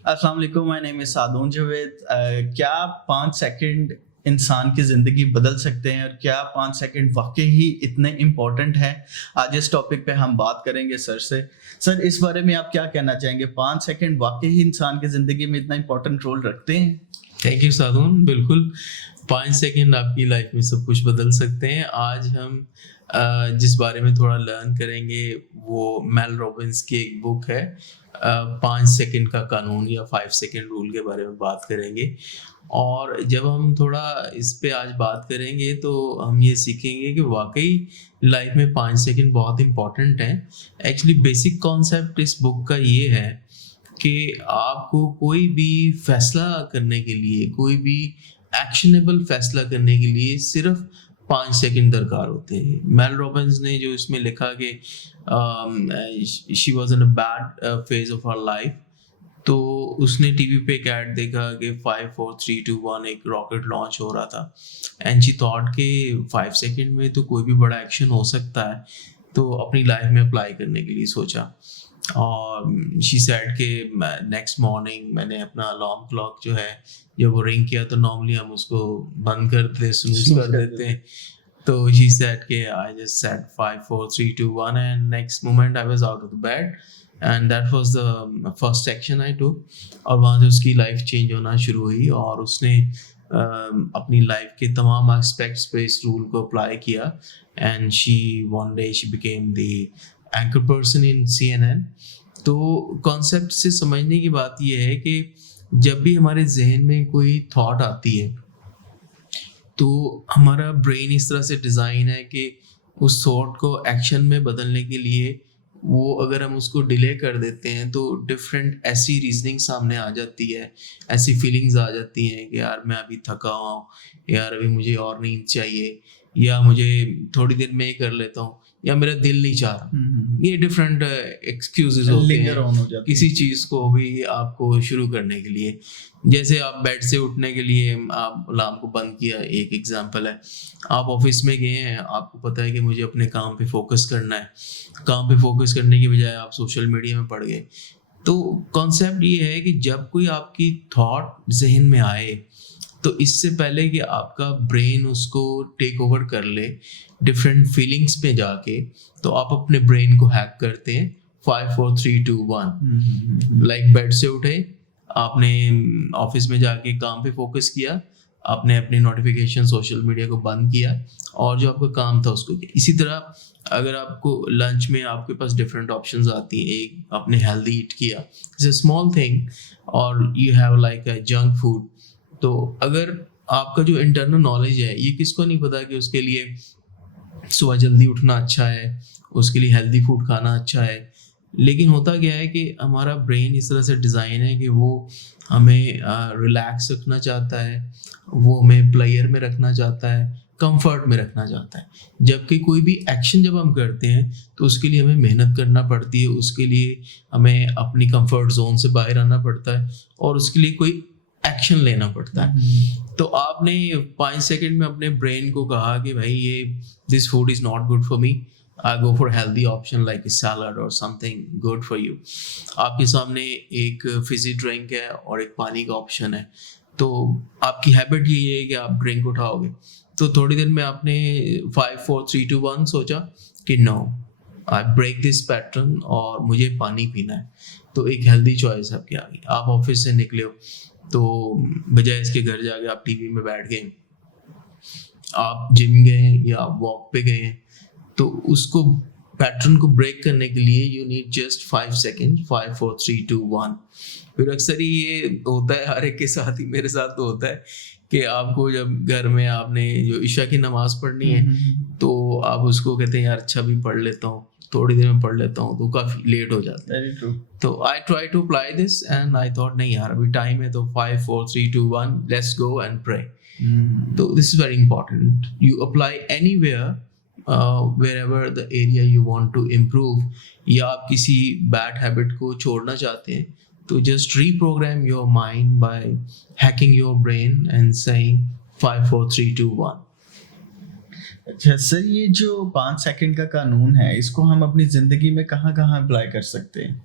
अस्सलाम वालेकुम, my name is सादून Javed. क्या 5 सेकंड इंसान की ज़िंदगी बदल सकते हैं और क्या 5 सेकंड वाक़ई ही इतने इम्पोर्टेंट हैं? आज इस टॉपिक पे हम बात करेंगे सर से। सर, इस बारे में आप क्या कहना चाहेंगे? 5 सेकंड वाक़ई ही इंसान की ज़िंदगी में इतना इम्पोर्टेंट रोल रखते हैं? Thank you Sadun. बिल्कुल 5 सेकंड आपकी लाइफ में सब कुछ बदल सकते हैं। आज हम जिस बारे में थोड़ा लर्न करेंगे वो मेल रॉबिन्स की एक बुक है 5 सेकंड का कानून या 5 सेकंड रूल के बारे में बात करेंगे। और जब हम थोड़ा इस पे आज बात करेंगे तो हम ये सीखेंगे कि वाकई लाइफ में 5 सेकंड बहुत इंपॉर्टेंट हैं। एक्चुअली बेसिक कॉन्सेप्ट इस बुक का ये है कि आपको कोई भी फैसला करने के लिए, कोई भी एक्शनेबल फैसला करने के लिए सिर्फ 5 सेकंड दरकार होते हैं। मेल रॉबिन्स ने जो इसमें लिखा कि she was in a bad phase of her life, तो उसने टीवी पे एक ऐड देखा कि 5 4 3 2 1 एक रॉकेट लॉन्च हो रहा था एंड शी थॉट कि 5 सेकंड में तो कोई भी बड़ा एक्शन हो सकता है, तो अपनी लाइफ में अप्लाई करने के लिए सोचा। और शी सेड कि नेक्स्ट मॉर्निंग मैंने अपना अलार्म क्लॉक जो है, जब वो रिंग किया तो नॉर्मली हम उसको बंद कर देते, स्नूज स्नूज़ कर कर देते देते हैं। तो शी सेड कि I just said 5 4 3 2 1 and next moment I was out of the bed and that was the first action I took. और वहाँ से उसकी लाइफ चेंज होना शुरू हुई और उसने अपनी लाइफ के तमाम एस्पेक्ट्स पे इस रूल को अप्लाई किया and she one day she became the anchor person in CNN। तो कॉन्सेप्ट से समझने की बात यह है कि जब भी हमारे जहन में कोई थॉट आती है तो हमारा ब्रेन इस तरह से डिज़ाइन है कि उस थॉट को एक्शन में बदलने के लिए वो अगर हम उसको डिले कर देते हैं तो डिफरेंट ऐसी रीजनिंग सामने आ जाती है, ऐसी फीलिंग्स आ जाती हैं कि यार मैं अभी थका हुआ हूँ, यार अभी मुझे और नींद चाहिए, या मुझे थोड़ी देर में ही कर लेता हूँ, या मेरा दिल नहीं चाह रहा। ये डिफरेंट एक्सक्यूजेस होते लिंगर हैं ऑन हो जाती किसी है। चीज़ को भी आपको शुरू करने के लिए। जैसे आप बेड से उठने के लिए आप अलार्म को बंद किया, एक एग्जांपल है। आप ऑफिस में गए हैं, आपको पता है कि मुझे अपने काम पे फोकस करना है, काम पे फोकस करने की बजाय आप सोशल मीडिया में पड़ गए। तो कॉन्सेप्ट ये है कि जब कोई आपकी थॉट जहन में आए तो इससे पहले कि आपका ब्रेन उसको टेक ओवर कर ले डिफरेंट फीलिंग्स पे जाके, तो आप अपने ब्रेन को हैक करते हैं 5 4 3 2 1। लाइक बेड से उठे, आपने ऑफिस में जाके काम पे फोकस किया, आपने अपने नोटिफिकेशन सोशल मीडिया को बंद किया और जो आपका काम था उसको किया। इसी तरह अगर आपको लंच में आपके पास डिफरेंट ऑप्शंस आती हैं, एक आपने हेल्दी ईट किया, इट्स अ स्मॉल थिंग, और you have like a junk food. तो अगर आपका जो इंटरनल नॉलेज है, ये किसको नहीं पता कि उसके लिए सुबह जल्दी उठना अच्छा है, उसके लिए हेल्दी फूड खाना अच्छा है। लेकिन होता क्या है कि हमारा ब्रेन इस तरह से डिज़ाइन है कि वो हमें रिलैक्स रखना चाहता है, वो हमें प्लेयर में रखना चाहता है, कंफर्ट में रखना चाहता है। जबकि कोई भी एक्शन जब हम करते हैं तो उसके लिए हमें मेहनत करना पड़ती है, उसके लिए हमें अपनी कंफर्ट जोन से बाहर आना पड़ता है और उसके लिए कोई एक्शन लेना पड़ता है। तो आपने 5 सेकंड में अपने ब्रेन को कहा कि भाई ये this food is not good for me, I go for healthy option like salad और समथिंग गुड फॉर यू। आपके सामने एक फिजी ड्रिंक है और एक पानी का ऑप्शन है, तो आपकी हैबिट ये है कि आप ड्रिंक उठाओगे। तो थोड़ी देर में आपने 5 4 3 2 1 सोचा कि no, I break this pattern और मुझे पानी पीना है। तो एक हेल्दी चॉइस आपकी आ गई। आप ऑफिस से निकले हो, तो बजाय इसके घर जाके आप टीवी में बैठ गए, आप जिम गए हैं या आप वॉक पे गए हैं, तो उसको पैटर्न को ब्रेक करने के लिए यू नीड जस्ट 5 सेकेंड, 5 4 3 2 1। फिर अक्सर ही ये होता है, हर एक के साथ ही, मेरे साथ तो होता है कि आपको जब घर में आपने जो ईशा की नमाज पढ़नी है तो आप उसको कहते हैं यार अच्छा भी पढ़ लेता हूँ, थोड़ी देर में पढ़ लेता हूँ, तो काफ़ी लेट हो जाता है। Very true. तो I try to apply this and I thought नहीं यार अभी टाइम है, तो 5 4 3 2 1 लेट्स गो एंड प्रे। तो this is very important, you apply anywhere wherever the area you want to improve, या आप किसी बैड हैबिट को छोड़ना चाहते हैं तो just reprogram your mind by hacking your brain and saying 5 4 3 2 1। अच्छा सर, ये जो 5 सेकंड का कानून है, इसको हम अपनी ज़िंदगी में कहाँ-कहाँ अप्लाई कर सकते हैं?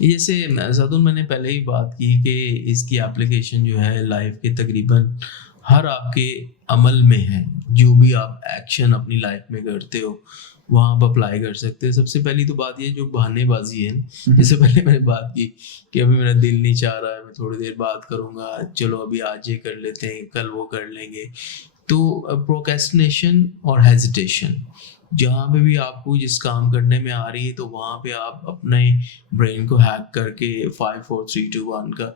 जैसे सादुन मैंने पहले ही बात की कि इसकी एप्लीकेशन जो है लाइफ के तकरीबन हर आपके अमल में है। जो भी आप एक्शन अपनी लाइफ में करते हो वहाँ आप अप्लाई कर सकते हैं। सबसे पहली तो बात ये जो बहानेबाजी है, जैसे पहले मैंने बात की कि अभी मेरा दिल नहीं चाह रहा है, मैं थोड़ी देर बात करूँगा, चलो अभी आज ये कर लेते हैं, कल वो कर लेंगे। तो प्रोक्रेस्टिनेशन और हेजिटेशन, जहाँ पे भी आपको जिस काम करने में आ रही है तो वहाँ पे आप अपने ब्रेन को हैक करके 5 4 3 2 1 का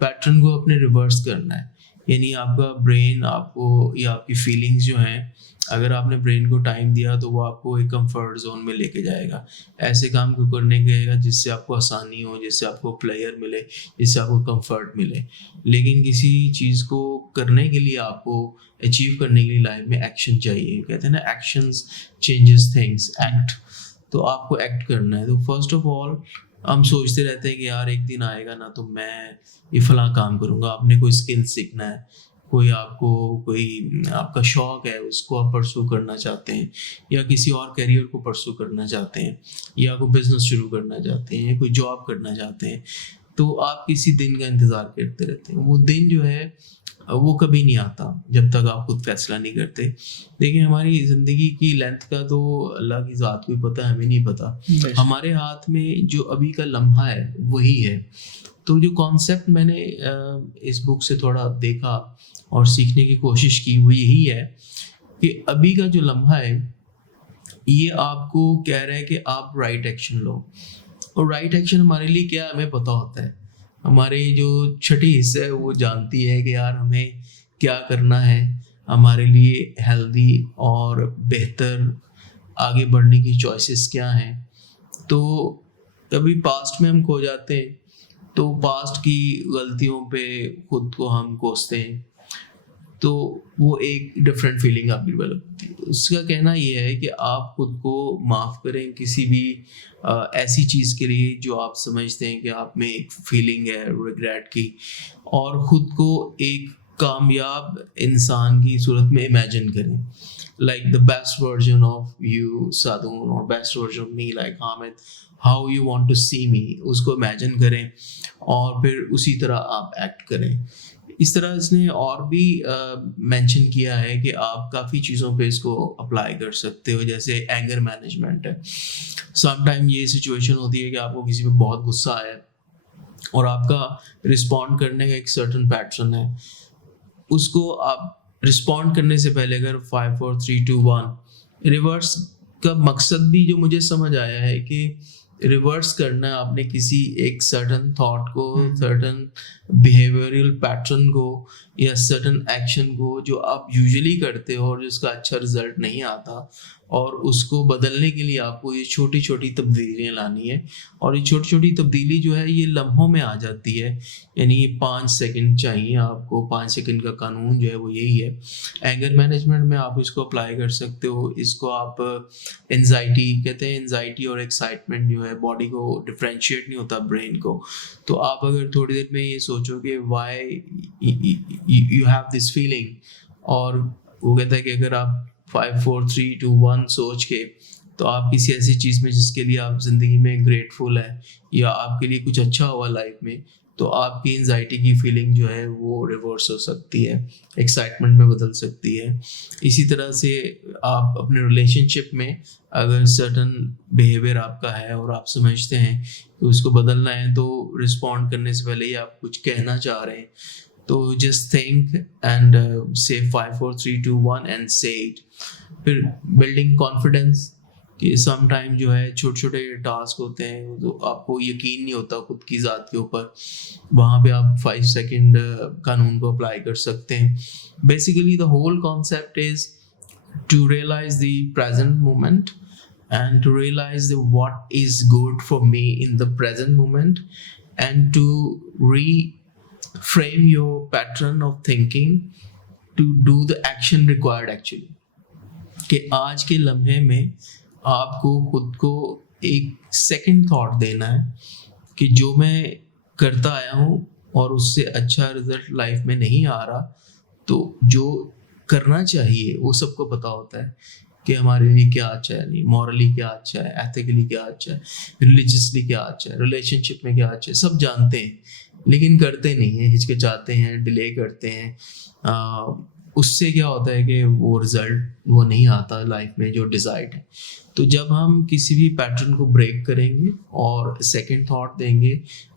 पैटर्न को अपने रिवर्स करना है। यानी आपका ब्रेन आपको या आपकी फीलिंग्स जो हैं, अगर आपने ब्रेन को टाइम दिया तो वो आपको एक कंफर्ट जोन में लेके जाएगा, ऐसे काम को करने कहेगा जिससे आपको आसानी हो, जिससे आपको प्लेयर मिले, जिससे आपको कंफर्ट मिले। लेकिन किसी चीज़ को करने के लिए, आपको अचीव करने के लिए लाइफ में एक्शन चाहिए। कहते हैं ना, एक्शंस चेंजेस थिंग्स, एक्ट। तो आपको एक्ट करना है। तो फर्स्ट ऑफ ऑल हम सोचते रहते हैं कि यार एक दिन आएगा ना तो मैं ये फलां काम करूँगा। आपने कोई स्किल सीखना है, कोई आपका शौक है, उसको आप परस्यू करना चाहते हैं, या किसी और करियर को परस्यू करना चाहते हैं, या कोई बिजनेस शुरू करना चाहते हैं, या कोई जॉब करना चाहते हैं, तो आप किसी दिन का इंतज़ार करते रहते हैं। वो दिन जो है वो कभी नहीं आता जब तक आप खुद फैसला नहीं करते। देखिए, हमारी ज़िंदगी की लेंथ का तो अल्लाह की ज़ात को ही पता, हमें नहीं पता। हमारे हाथ में जो अभी का लम्हा है वही है। तो जो कॉन्सेप्ट मैंने इस बुक से थोड़ा देखा और सीखने की कोशिश की वो यही है कि अभी का जो लम्हा है ये आपको कह रहा है कि आप राइट एक्शन लो। और राइट एक्शन हमारे लिए क्या है, हमें पता होता है। हमारे जो छठी हिस्सा है वो जानती है कि यार हमें क्या करना है, हमारे लिए हेल्दी और बेहतर आगे बढ़ने की चॉइसेस क्या हैं। तो कभी पास्ट में हम खो जाते हैं, तो पास्ट की गलतियों पे खुद को हम कोसते हैं, तो वो एक डिफरेंट फीलिंग आपकी डेवलप होती है। उसका कहना ये है कि आप खुद को माफ़ करें किसी भी ऐसी चीज़ के लिए जो आप समझते हैं कि आप में एक फीलिंग है रिग्रेट की, और ख़ुद को एक कामयाब इंसान की सूरत में इमेजिन करें, like the best version of you Saadun, और best version of me like Hamid, how you want to see me, उसको इमेजिन करें और फिर उसी तरह आप एक्ट करें। इस तरह इसने और भी मेंशन किया है कि आप काफ़ी चीज़ों पे इसको अप्लाई कर सकते हो। जैसे एंगर मैनेजमेंट है। सम टाइम ये सिचुएशन होती है कि आपको किसी पे बहुत गुस्सा आया और आपका रिस्पॉन्ड करने का एक सर्टन पैटर्न है। उसको आप रिस्पॉन्ड करने से पहले अगर 5 4 3 2 1 रिवर्स का मकसद भी जो मुझे समझ आया है कि रिवर्स करना है आपने किसी एक सर्टन थॉट को, सर्टन बिहेवियरल पैटर्न को, या सर्टन एक्शन को जो आप यूजुअली करते हो और जिसका अच्छा रिजल्ट नहीं आता, और उसको बदलने के लिए आपको ये छोटी छोटी तब्दीलियाँ लानी है। और ये छोटी छोटी तब्दीली जो है ये लम्हों में आ जाती है, यानी 5 सेकंड चाहिए आपको। 5 सेकंड का कानून जो है वो यही है। एंगर मैनेजमेंट में आप इसको अप्लाई कर सकते हो। इसको आप एंजाइटी कहते हैं, एंजाइटी और एक्साइटमेंट जो है बॉडी को डिफ्रेंशिएट नहीं होता ब्रेन को। तो आप अगर थोड़ी देर में ये सोचो कि why you have this feeling, और वो कहता है कि अगर आप 5 4 3 2 1 सोच के, तो आप किसी ऐसी चीज़ में जिसके लिए आप ज़िंदगी में ग्रेटफुल है या आपके लिए कुछ अच्छा हुआ लाइफ में, तो आपकी एंजाइटी की फीलिंग जो है वो रिवर्स हो सकती है, एक्साइटमेंट में बदल सकती है। इसी तरह से आप अपने रिलेशनशिप में अगर सर्टन बिहेवियर आपका है और आप समझते हैं कि उसको बदलना है, तो रिस्पॉन्ड करने से पहले ही आप कुछ कहना चाह रहे हैं, तो जस्ट थिंक एंड से 5 4 3 2 1 एंड से इट। फिर बिल्डिंग कॉन्फिडेंस, कि सम टाइम जो है छोटे छोटे टास्क होते हैं तो आपको यकीन नहीं होता खुद की ज़ात के ऊपर, वहाँ पे आप 5 सेकंड कानून को अप्लाई कर सकते हैं। Basically the whole concept is to realise the present moment and to realize that what is good for me in the present moment, and to reframe your pattern of thinking to do the action required actually। कि आज के लम्हे में आपको खुद को एक second thought देना है कि जो मैं करता आया हूँ और उससे अच्छा रिजल्ट लाइफ में नहीं आ रहा, तो जो करना चाहिए वो सबको पता होता है कि हमारे लिए क्या अच्छा है, नहीं मॉरली क्या अच्छा है, एथिकली क्या अच्छा है, रिलीजियसली क्या अच्छा है, रिलेशनशिप में क्या अच्छा है, सब जानते हैं लेकिन करते नहीं हैं, हिचकिचाते हैं, डिले करते हैं। उससे क्या होता है कि वो रिजल्ट वो नहीं आता लाइफ में जो डिज़ायर्ड है। तो जब हम किसी भी पैटर्न को ब्रेक करेंगे और सेकंड थॉट देंगे,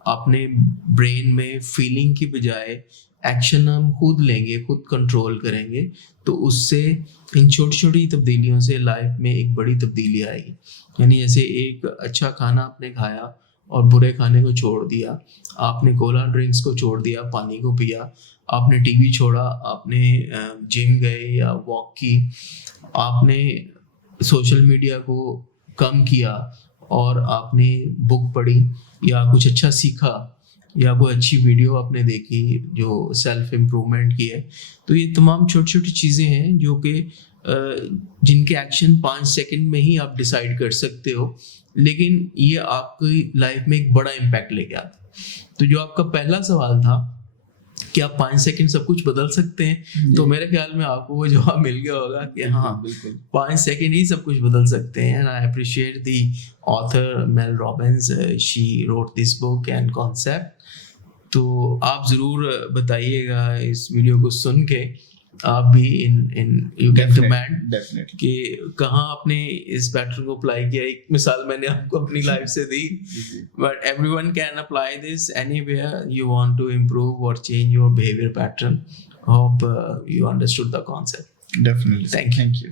अपने ब्रेन में फीलिंग की बजाय एक्शन हम खुद लेंगे, खुद कंट्रोल करेंगे, तो उससे इन छोटी छोटी तब्दीलियों से लाइफ में एक बड़ी तब्दीली आएगी। यानी जैसे एक अच्छा खाना आपने खाया और बुरे खाने को छोड़ दिया, आपने कोला ड्रिंक्स को छोड़ दिया, पानी को पिया, आपने टीवी छोड़ा, आपने जिम गए या वॉक की, आपने सोशल मीडिया को कम किया और आपने बुक पढ़ी या कुछ अच्छा सीखा या कोई अच्छी वीडियो आपने देखी जो सेल्फ इम्प्रूवमेंट की है। तो ये तमाम छोटी छोटी चीज़ें हैं जो कि जिनके एक्शन 5 सेकंड में ही आप डिसाइड कर सकते हो, लेकिन ये आपकी लाइफ में एक बड़ा इम्पैक्ट लेके आता है। तो जो आपका पहला सवाल था कि आप 5 सेकंड सब कुछ बदल सकते हैं, तो मेरे ख्याल में आपको वो जवाब मिल गया होगा कि हाँ बिल्कुल 5 सेकंड ही सब कुछ बदल सकते हैं। And I appreciate the author Mel Robbins, she wrote this book and concept. तो आप ज़रूर बताइएगा इस वीडियो को सुन के, आप भी इन यू कैन कमेंट डेफिनेटली कि कहाँ आपने इस पैटर्न को अप्लाई किया। एक मिसाल मैंने आपको अपनी लाइफ से दी, but everyone can apply this anywhere you want to improve और change your behaviour pattern. Hope you understood the concept. Definitely Thank you. Thank you